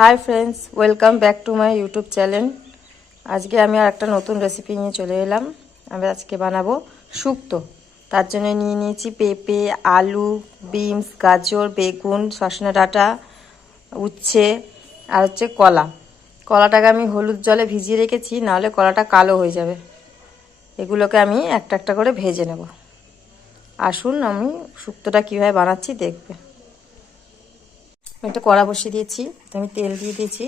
Hi friends welcome back to my YouTube channel আজকে আমি আর একটা নতুন রেসিপি নিয়ে চলে এলাম। আমি আজকে বানাবো শুক্তো। তার জন্য নিয়ে নিয়েছি পেঁপে, আলু, বিনস, গাজর, বেগুন, সসনা ডাঁটা, উচ্ছে আর হচ্ছে কলা। কলাটাকে আমি হলুদ জলে ভিজিয়ে রেখেছি, নাহলে কলাটা কালো হয়ে যাবে। এগুলোকে আমি একটা একটা করে ভেজে নেব। আসুন আমি শুক্তোটা কীভাবে বানাচ্ছি দেখবে। একটা কড়া বসিয়ে দিয়েছি, তো আমি তেল দিয়ে দিয়েছি।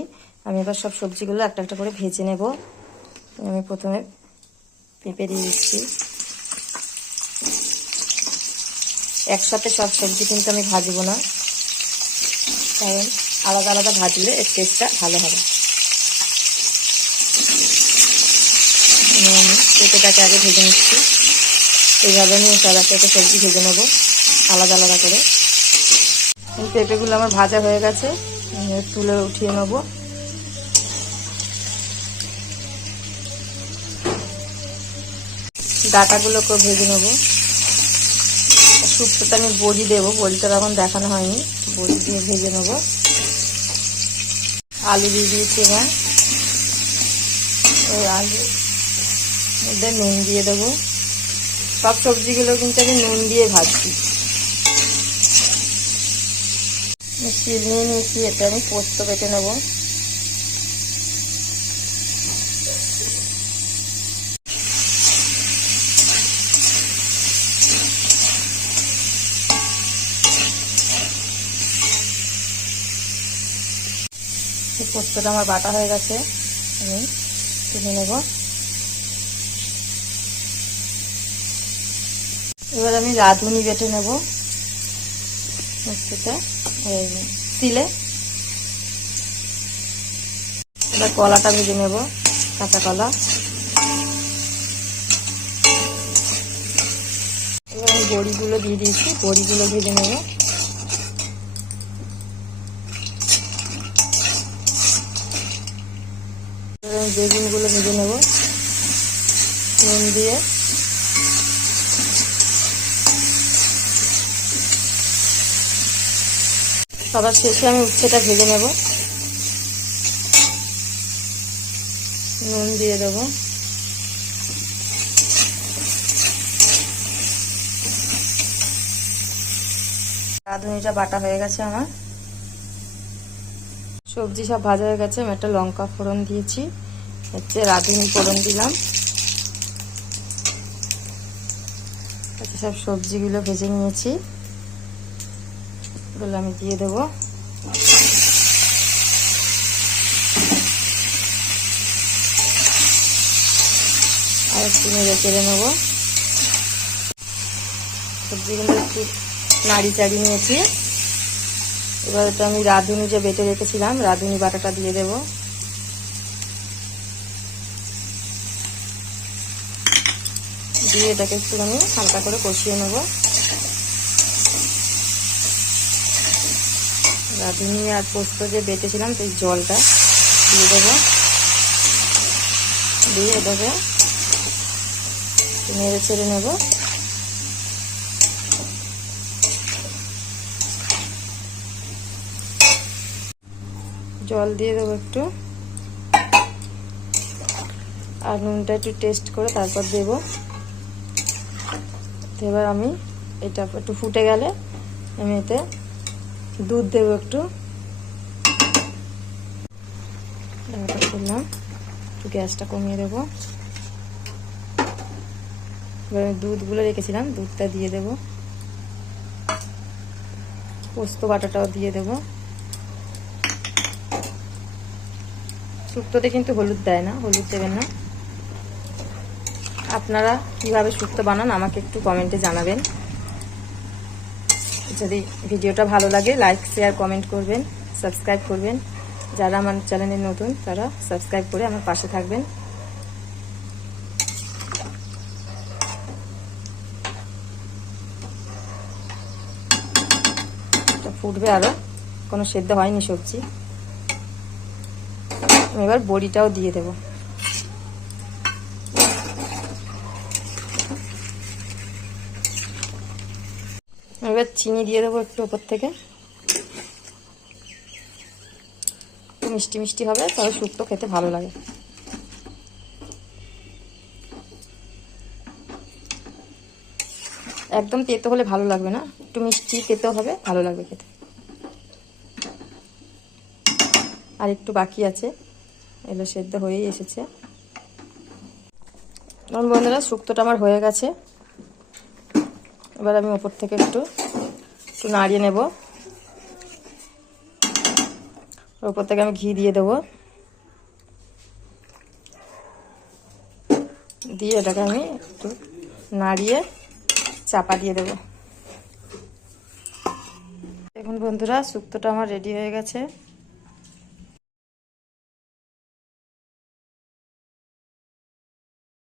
আমি এবার সব সবজিগুলো একটা একটা করে ভেজে নেব। আমি প্রথমে পেঁপে দিয়ে দিচ্ছি। একসাথে সব সবজি কিন্তু আমি ভাজবো না, কারণ আলাদা আলাদা ভাজলে এর টেস্টটা ভালো হবে। আমি পেঁপেটাকে আগে ভেজে নিচ্ছি। এইভাবে আমি একটা একটা সবজি ভেজে নেব, আলাদা আলাদা করে। এই পেঁপেগুলো আমার ভাজা হয়ে গেছে। তুলে উঠিয়ে নেব। ডাটাগুলোকে ভেজে নেব। শুক্তোতে আমি বড়ি দেবো। বড়িটা তখন দেখানো হয়নি। বড়ি দিয়ে ভেজে নেব। আলু দিয়ে দিয়েছি এবার। ওই আলু মধ্যে নুন দিয়ে দেবো। সব সবজিগুলো কিন্তু আমি নুন দিয়ে ভাজছি। শিল নিয়ে নিয়েছি, এটা আমি পোস্ত বেটে নেব। পোস্তটা আমার বাটা হয়ে গেছে, আমি তুলে নেব। এবার আমি রাঁধুনি বেটে নেব পোস্তটা। তিলে। কলাটা ভেজে নেব, কাঁচা কলা। আমি বড়িগুলো দিয়ে দিয়েছি, বড়িগুলো ভেজে নেব। বেগুনগুলো ভেজে নেব। নুন দিয়ে। সবার শেষে আমি উচ্ছেটা ভেজে নেব। নুন দিয়ে দেবো। রাঁধুনিটা বাটা হয়ে গেছে আমার। সবজি সব ভাজা হয়ে গেছে, আমি একটা লঙ্কা ফোড়ন দিয়েছি। হচ্ছে রাঁধুনি ফোড়ন দিলাম। সব সবজিগুলো ভেজে নিয়েছি। এগুলো আমি দিয়ে দেবো। আর একটু নেড়ে কেড়ে নেব। সবজিগুলো একটু নাড়ি চাড়ি নিয়েছি। এবার তো আমি রাঁধুনি যে বেটে রেখেছিলাম, রাঁধুনি বাটাটা দিয়ে দেব। দিয়ে এটাকে একটু আমি হালকা করে কষিয়ে নেব। রাঁধুনি আর পোস্ত যে বেটেছিলাম, সেই জলটা দিয়ে দেবো। দিয়ে এটাকে নেড়ে ছেড়ে নেব। জল দিয়ে দেবো একটু। আর নুনটা একটু টেস্ট করে তারপর দেব। এবার আমি এটা একটু ফুটে গেলে আমি এতে দুধ দেবো একটু। করলাম। একটু গ্যাসটা কমিয়ে দেবো। এবার আমি দুধগুলো রেখেছিলাম, দুধটা দিয়ে দেব। পোস্ত বাটাটাও দিয়ে দেব। শুক্তোতে কিন্তু হলুদ দেয় না, হলুদ দেবেন না। আপনারা কীভাবে শুক্তো বানান আমাকে একটু কমেন্টে জানাবেন। যদি ভিডিওটা ভালো লাগে লাইক শেয়ার কমেন্ট করবেন সাবস্ক্রাইব করবেন। যারা আমার চ্যানেলে নতুন, তারা সাবস্ক্রাইব করে আমার পাশে থাকবেন। ফুটবে আরও কোনো সেদ্ধ হয়নি সবজি। এবার বড়িটাও দিয়ে দেব। এবার চিনি দিয়ে দেবো একটু ওপর থেকে। মিষ্টি মিষ্টি হবে, তবে শুক্তো খেতে ভালো লাগে। একদম তেতো হলে ভালো লাগবে না? একটু মিষ্টি তেতো হবে, ভালো লাগবে খেতে। আর একটু বাকি আছে। এগুলো সেদ্ধ হয়েই এসেছে। আমার বন্ধুরা শুক্তোটা আমার হয়ে গেছে। এবার আমি ওপর থেকে একটু একটু নাড়িয়ে নেব। ওপর থেকে আমি ঘি দিয়ে দেবো। দিয়ে এটাকে আমি একটু নাড়িয়ে চাপা দিয়ে দেবো। দেখুন বন্ধুরা, শুক্তোটা আমার রেডি হয়ে গেছে।